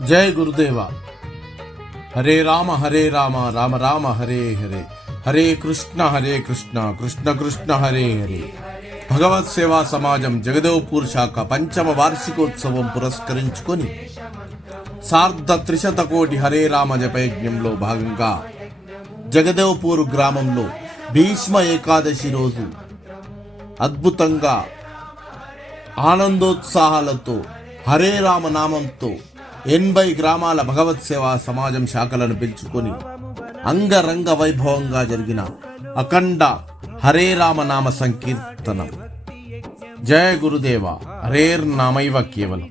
जय गुरुदेवा. हरे राम राम राम हरे हरे, हरे कृष्ण कृष्ण कृष्ण हरे हरे. భగవత్ సేవా సమాజం జగదేవ్పూర్ శాఖ పంచమ వార్షికోత్సవం పురస్కరించుకొని సార్ధ 300 కోటి హరే రామ జపయజ్ఞంలో భాగంగా జగదేవ్పూర్ గ్రామంలో భీష్మ ఏకాదశి రోజు అద్భుతంగా ఆనందోత్సాహాలతో హరే రామ నామంతో 80 గ్రామాల భగవత్ సేవా సమాజం శాఖలను పిలుచుకొని అంగరంగ వైభవంగా జరిగిన అఖండ హరే రామ నామ సంకీర్తనం. జయ గురుదేవ. హరేర్ నామైవ కేవలం.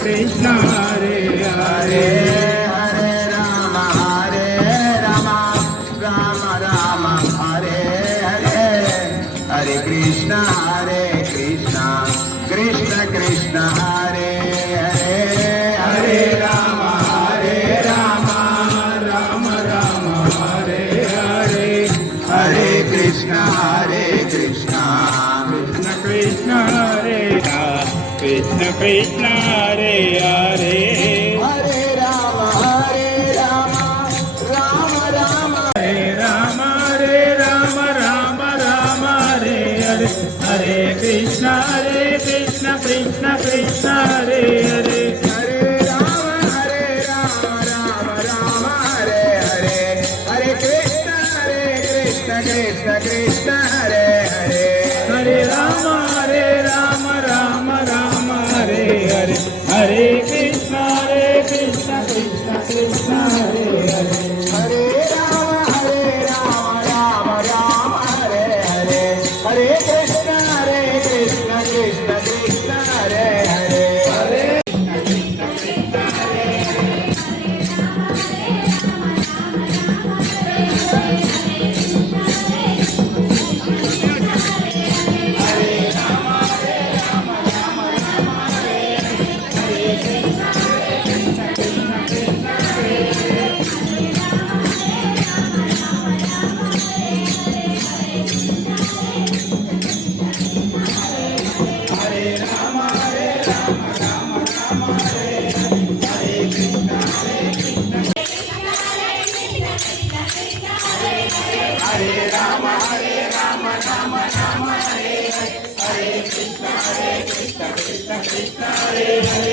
कृष्ण हरे हरे हरे राम राम राम हरे हरे हरे कृष्ण कृष्ण कृष्ण हरे हरे हरे राम राम राम हरे हरे हरे कृष्ण कृष्ण कृष्ण हरे कृष्ण कृष्ण हरे हरे हरे राम राम राम हरे राम राम राम हरे हरे हरे कृष्ण कृष्ण कृष्ण हरे हरे हरे राम राम राम हरे हरे हरे कृष्ण कृष्ण कृष्ण हरे हरे हरे राम राम राम हरे हरे हरे कृष्ण कृष्ण कृष्ण हरे हरे हरे राम राम राम हरे हरे हरे कृष्ण कृष्ण कृष्ण हरे हरे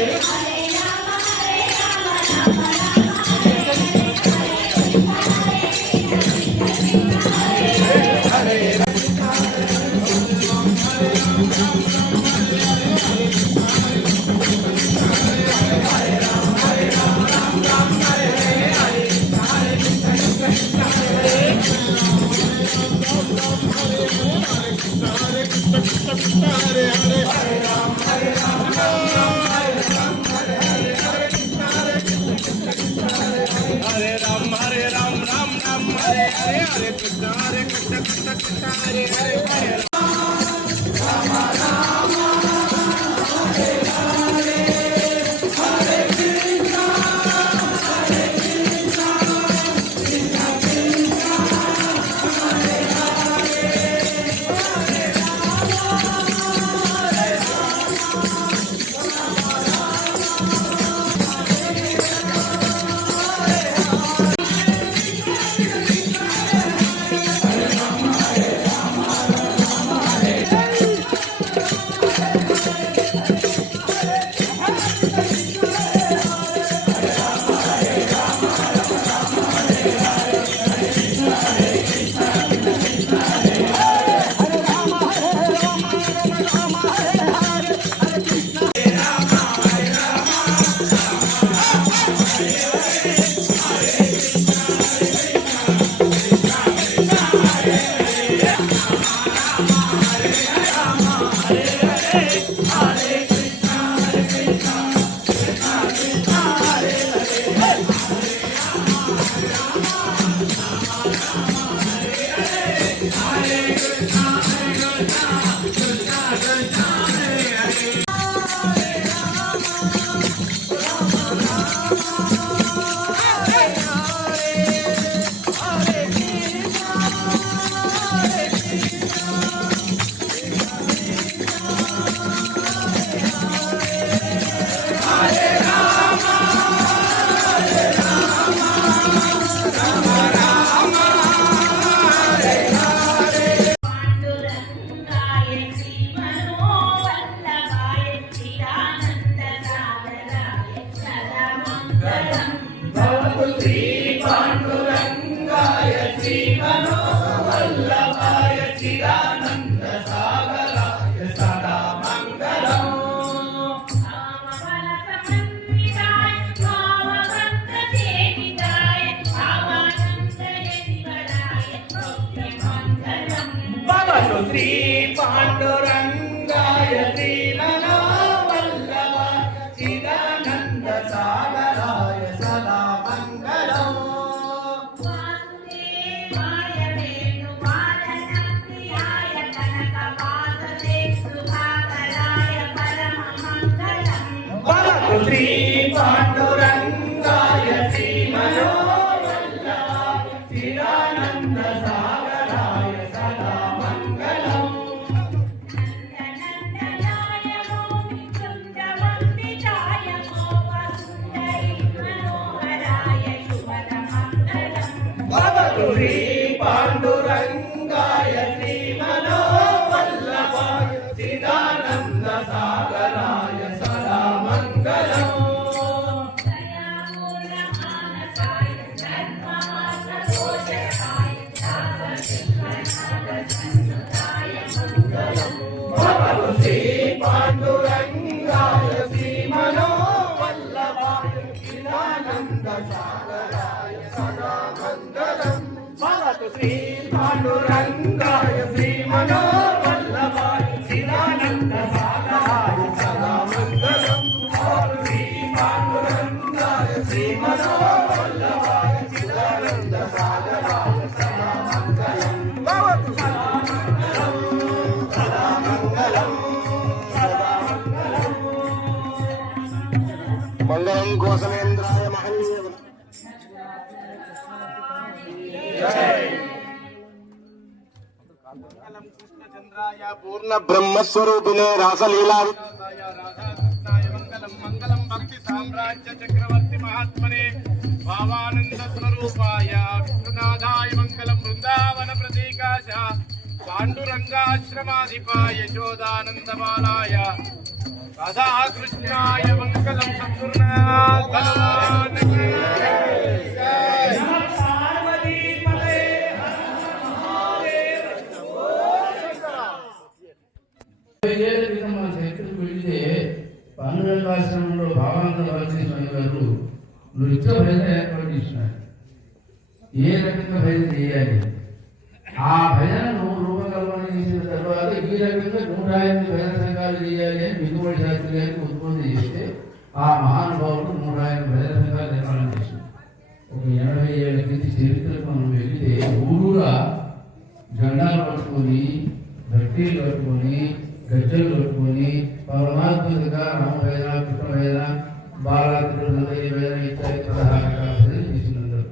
శ్రీ పాండురంగాయ శ్రీమనోవల్లభాయ చిదానంద సాగరాయ సదా మంగళం. నందనందనాయ గోవిందవందితాయ గోపసుందరి మనోహరాయ శుభదమంగళం. భవతు శ్రీ పాండురంగాయ శ్రీమనోవల్లభాయ చిదానంద సాగరాయ సదా మంగళం. దయామూల మానసాయ ధర్మమార్గదోషకాయ దాసవిశ్వనాథ సంయుతాయ మంగళం. భవతు శ్రీ పాండురంగాయ శ్రీమనోవల్లభాయ చిదానంద సాగరాయ సదా మంగళం. భవతు శ్రీ పాండురంగాయ శ్రీమనోవల్లభాయ చిదానంద సాగరాయ సదా మంగళం. భవతు శ్రీ పాండురంగాయ శ్రీమనోవల్లభాయ చిదానంద సాగరాయ సదా మంగళం. భవతు సదా మంగళం సదా మంగళం సదా మంగళం. మంగళం కోసమేంద్రాయ మహనీయ కృష్ణచంద్రాయ పూర్ణ బ్రహ్మస్వరూపిణే రాసలీలా మంగళం మంగళం భక్తి సామ్రాజ్య చక్రవర్తి మహాత్మనే భావానంద స్వరూపాయ విష్ణునాథాయ మంగళం బృందావన ప్రతీకాశ పాండురంగాశ్రమాధిపాయ యశోదానంద బాలాయ రాధాకృష్ణాయ మంగళం సంపూర్ణ ఏళ్ల క్రితం మన చరిత్రకు వెళితే పాండురంగాశ్రమంలో భావానంద భారతీ స్వామి గారు నృత్య భజన ఏర్పాటు చేసినారు. ఏ రకంగా భజన చేయాలి, ఆ భజనను రూపకల్పన చేసిన తర్వాత ఈ రకంగా 108 భజన సంఘాలు చేయాలి అని మిగుబడి శాస్త్రి గారికి ఉత్పత్తి చేస్తే ఆ మహానుభావుడు 108 భజన సంఘాలు నిర్మాణం చేసింది. ఒక 80 ఏళ్ల క్రితం చరిత్రకు మనం వెళితే ఊరుగా జెండాలు పట్టుకొని భక్తిలు కట్టుకొని గజ్జలు కట్టుకొని పరమాత్మగా రామవేద కృష్ణవేద బాలకృష్ణ వేద ఇత్యాది 16 రకాల భజనలు చేసినందరూ.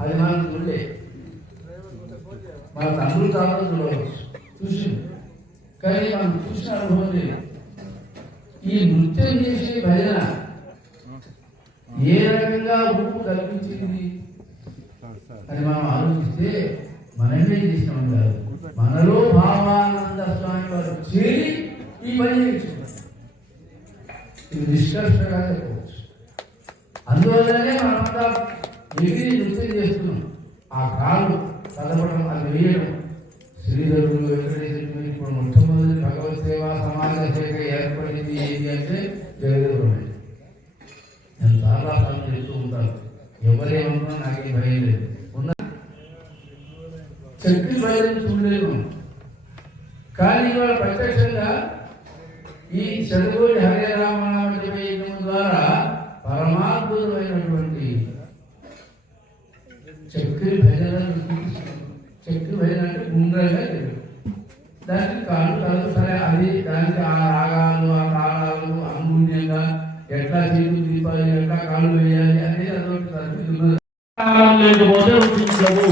అది మనం చూడలే, మన తమ్ముడు తాను చూసింది, కానీ మనం చూసిన అనుభవం లేదు. ఈ నృత్యం చేసే భజన ఏ రకంగా ఊపు కల్పించింది అని మనం ఆలోచిస్తే మనమే చేసినాం కాదు, మనలో భావానంద స్వామి వారు చేరి ఈ పని చేస్తున్నారు. ఇది నిష్కర్షగా చెప్పవచ్చు. అందువల్లనే మనమంతా ఎగిరి నృత్యం చేస్తున్నాం. ఆ కాలు కదపడం, అది వేయడం, శ్రీధరుడు వెంకటేశ్వరుడు ఇప్పుడు మొట్టమొదటి భగవత్ సేవా సమాజ సేవ ఏర్పడింది ఏది అంటే జగదేవుడు. నేను చాలా సార్లు చెప్తూ ఉంటాను, ఎవరేమన్నా నాకేం భయం లేదు. ఉన్న శక్తి భయం చూడలేము, కానీ ఇవాళ ప్రత్యక్షంగా ఈ శతకోటి హరే రామనామ జపయజ్ఞం ద్వారా పరమాద్భుతమైనటువంటి చక్రి భజన. చక్రి భజన అంటే గుండ్రంగా దానికి కాళ్ళు కాదు సరే, అది దానికి ఆ రాగాలు ఆ తాళాలు అనుగుణ్యంగా ఎట్లా చేతులు దీపాలు ఎట్లా కాళ్ళు వేయాలి అనేది అదొకటి లేకపోతే రక్షించదు.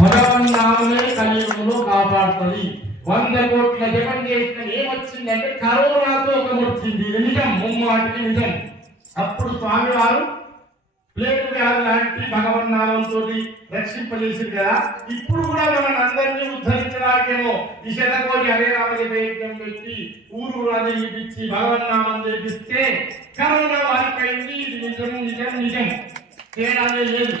భగవన్ నామమే కలియుగంలో కాపాడుతుంది. 100 కోట్ల జపం చేసిన ఏమొచ్చిందంటే కరోనాతో ఒక వచ్చింది. ఇది నిజం, ముమ్మాటికి నిజం. అప్పుడు స్వామివారు ప్లేట్ వ్యాధి లాంటి భగవన్ నామంతో రక్షింపజేసింది కదా. ఇప్పుడు కూడా మనం అందరినీ ఉద్ధరించడానికేమో ఈ శతకోటి హరే రామ జపయజ్ఞం పెట్టి ఊరు ఇప్పించి భగవన్ నామం చేపిస్తే కరోనా వారిపోయింది. ఇది నిజం నిజం నిజం, తేడానే లేదు.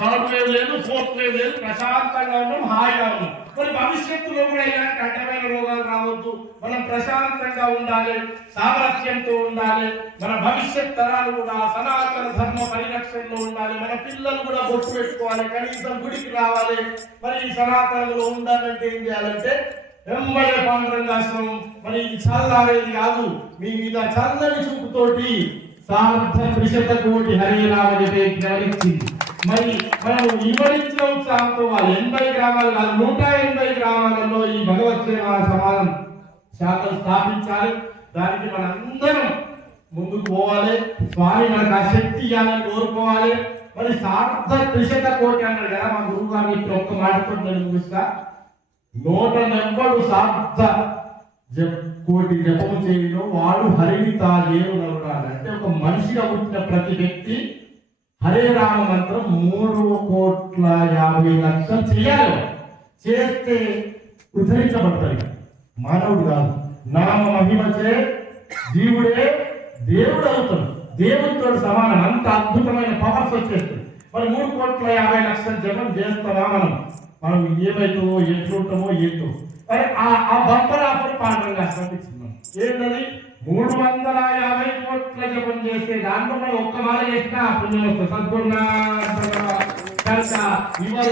3rd వేవ్ లేదు, 4th వేవ్ లేదు, ప్రశాంతంగా ఉన్నాం, హాయిగా ఉన్నాం. మరి భవిష్యత్తులో కూడా ఇలాంటి అడ్డమైన రోగాలు రావద్దు. మనం ప్రశాంతంగా ఉండాలి, సామరస్యంతో ఉండాలి. మన భవిష్యత్ తరాలు కూడా సనాతన ధర్మ పరిరక్షణలో ఉండాలి. మన పిల్లలు కూడా బొట్టు పెట్టుకోవాలి, కనీసం గుడికి రావాలి. మరి ఈ సనాతనంలో ఉండాలంటే ఏం చేయాలంటే వెంబడే పాండురంగాశ్రమం. మరి ఇది చల్లారేది కాదు, మీ మీద చల్లని చూపుతోటి సార్థ 300 హరే రామ జపయజ్ఞాలు ఇచ్చింది. మరి మనం ఇవ్వడించిన ఉత్సాహంతో 80 గ్రామాలు కాదు 180 గ్రామాలలో ఈ భగవత్ సేవా సమాజం శాఖలు స్థాపించాలి. దానికి మనందరం ముందుకు పోవాలి. స్వామి మనకు ఆ శక్తి ఇవ్వాలని కోరుకోవాలి. మరి సార్థ త్రిశత కోటి అన్నాడు కదా మా గురువు గారు ఇప్పుడు ఒక్క మాటతో నేను ముగిస్తా. 190 సార్థ కోటి జపము చేయడం వాడు హరిని తాజేరు నలుడాడు. అంటే ఒక మనిషిగా పుట్టిన ప్రతి వ్యక్తి హరే రామ మంత్రం 3,50,00,000 చేయాలి. చేస్తే ఉద్ధరించబడతాయి. మానవుడు కాదు, నామ మహిమచే జీవుడే దేవుడు అవుతాడు. దేవుడితో సమానం. అంత అద్భుతమైన పవర్స్ వచ్చేస్తుంది. మరి 3,50,00,000 జపం చేస్తామా మనం ఏమైతుందో ఎట్లుంటామో ఏంటో. మరి ఆ బంపర్ ఆఫర్ పాఠంగా సంపించుకున్నాం. ఏంటది? 350 కోట్ల జపం చేస్తే దాంట్లో మనం ఒక్క మాట చేసినా పుణ్యం వస్తుంది. సద్గురునా ఇవాళ